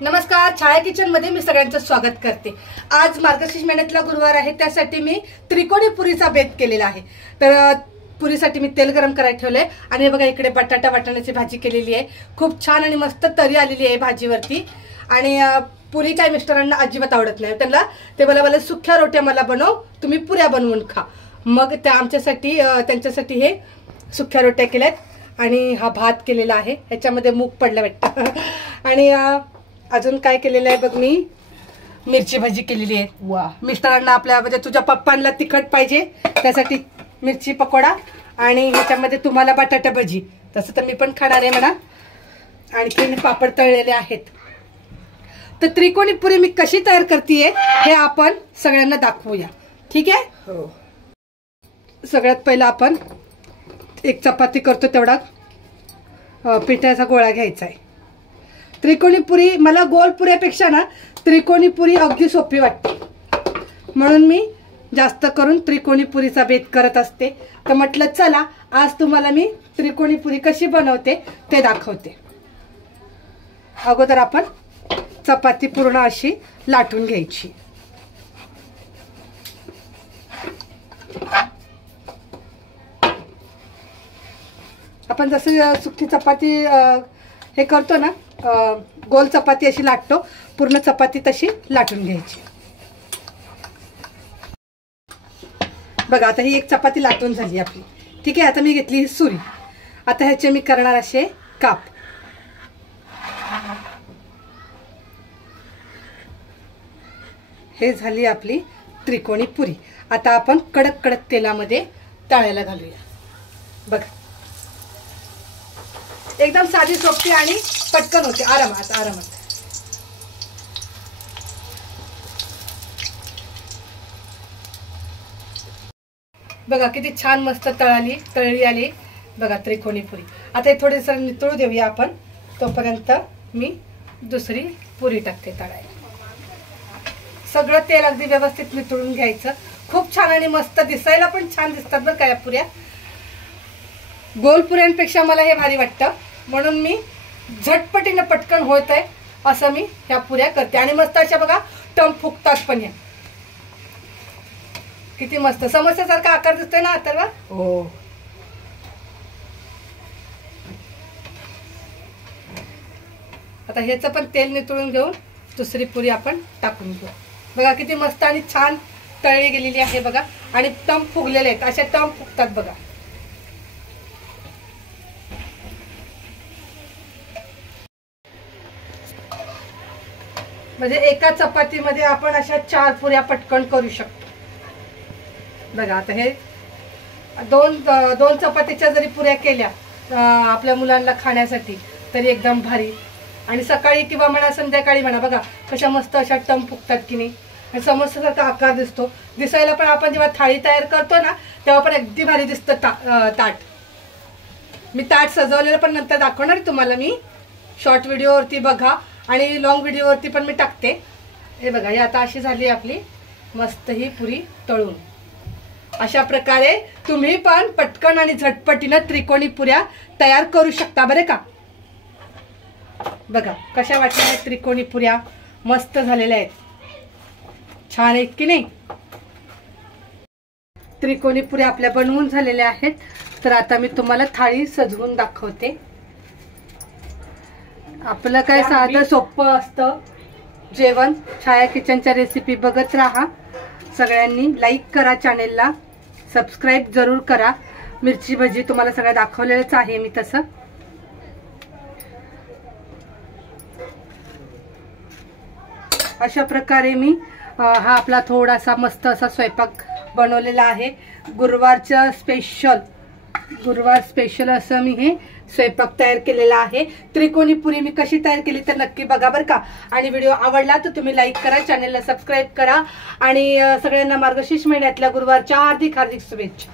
नमस्कार, छाया किचन मध्ये मी सगळ्यांचं स्वागत करते। आज मार्गशीर्ष महिन्यातला गुरुवार आहे, त्यासाठी मी त्रिकोणी पुरीचा बेत केलेला आहे। तर पुरीसाठी मी तेल गरम करायला ठेवले आणि हे बघा इकडे वाटाण्याची भाजी केलेली आहे। खूप छान आणि मस्त तरी आलेली आहे भाजीवरती। आणि पुरी काय मिस्टरांना अजिबात आवडत नाही, त्यांना ते बोलले सुक्या रोट्या मला बनव, तुम्ही पुऱ्या बनवून खा। मग त्या आमच्यासाठी त्यांच्यासाठी हे सुक्या रोट्या केल्यात आणि हा भात केलेला आहे, याच्यामध्ये मूग पडला वाटतं। आणि अजून काय केलेलं आहे बघ, मी मिरची भाजी केलेली आहे। वा, मिस्टरांना आपल्या म्हणजे तुझ्या पप्पांना तिखट पाहिजे त्यासाठी मिरची पकोडा, आणि ह्याच्यामध्ये तुम्हाला बटाटा भजी, तसं तर मी पण खाणार आहे म्हणा। आणखी पापड तळलेले आहेत। तर त्रिकोणी पुरी मी कशी तयार करतेय हे आपण सगळ्यांना दाखवूया, ठीक आहे? हो। सगळ्यात पहिला आपण एक चपाती करतो तेवढा पिठाचा गोळा घ्यायचा आहे। त्रिकोणी पुरी मला गोल पुऱ्यापेक्षा ना त्रिकोणी पुरी अगदी सोपी वाटते, म्हणून मी जास्त करून त्रिकोणी पुरीचा बेत करत असते। तर म्हटलं चला आज तुम्हाला मी त्रिकोणी पुरी कशी बनवते ते दाखवते। अगोदर आपण चपाती पूर्ण अशी लाटून घ्यायची। आपण जसं सुकी चपाती हे करतो ना, गोल चपाती अशी लाटतो, पूर्ण चपाती तशी लाटून घ्यायची। बघा आता ही एक चपाती लाटून झाली आपली, ठीक आहे? आता मी घेतली ही सुरी, आता ह्याचे मी करणार असे काप। हे झाली आपली त्रिकोणी पुरी। आता आपण कडक कडक तेलामध्ये तळायला घालूया। बघा एकदम साधी सोपी आणि पटकन होते, आरामात आरामात। बघा किती छान मस्त तळली आली बघा त्रिकोणी पुरी। आता हे थोडेस नितळू देऊया आपण, तोपर्यंत मी दुसरी पुरी टाकते तळायला। सगळं तेल अगदी व्यवस्थित नितळून घ्यायचं। खूप छान आणि मस्त दिसायला पण छान दिसतात बरं का या पुऱ्या। गोल पुऱ्यांपेक्षा मला हे भारी वाटतं, म्हणून मी झटपटीने पटकन होत आहे असं मी ह्या पुऱ्या करते। आणि मस्त अशा बघा टम फुगतात पण, ह्या किती मस्त समोस्यासारखा आकार दिसतोय ना अथर्वा? हो। आता ह्याचं पण तेल नितळून घेऊन दुसरी पुरी आपण टाकून घेऊ। बघा किती मस्त आणि छान तळली गेलेली आहे बघा, आणि टम फुगलेले आहेत, अशा टम फुगतात बघा। म्हणजे एका चपातीमध्ये आपण अशा 4 पुऱ्या पटकन करू शकतो। बघा आता हे दोन चपातीच्या जरी पुऱ्या केल्या आपल्या मुलांना खाण्यासाठी तरी एकदम भारी। आणि सकाळी किंवा म्हणा संध्याकाळी म्हणा, बघा कशा मस्त अशा टम फुगतात की नाही, समोसासारखा आकार दिसतो। दिसायला पण आपण जेव्हा थाळी तयार करतो ना तेव्हा पण अगदी भारी दिसतं ताट। मी ताट सजवलेलं पण नंतर दाखवणार तुम्हाला, मी शॉर्ट व्हिडिओवरती बघा आणि लॉंग व्हिडिओवरती पण मी टाकते। हे बघा, ही आता अशी झाली आपली मस्त ही पुरी तळून। अशा प्रकारे तुम्ही पण पटकन आणि झटपटीनं त्रिकोणी पुऱ्या तयार करू शकता बरे का। बघा कशा वाटल्या आहेत त्रिकोणी पुऱ्या, मस्त झालेल्या आहेत, छान आहेत की नाही? त्रिकोणी पुऱ्या आपल्या बनवून झालेल्या आहेत। तर आता मी तुम्हाला थाळी सजवून दाखवते। आपलं काय साधं सोपं असतं जेवण। छाया किचनच्या रेसिपी बघत राहा। सगळ्यांनी लाईक करा, चॅनेलला सबस्क्राईब जरूर करा। मिरची भजी तुम्हाला सगळं दाखवलेलंच आहे मी तसं। अशा प्रकारे मी हा आपला थोडासा मस्त असा स्वयंपाक बनवलेला आहे। गुरुवार स्पेशल असं मी हे स्वयंपाक तयार केलेला आहे। त्रिकोणी पुरी मी कशी तयार केली तर नक्की बघा बरं का। आणि व्हिडिओ आवडला तर तुम्ही लाईक करा, चॅनेलला सबस्क्राईब करा, आणि सगळ्यांना मार्गशीर्ष महिन्यातल्या गुरुवारच्या हार्दिक शुभेच्छा।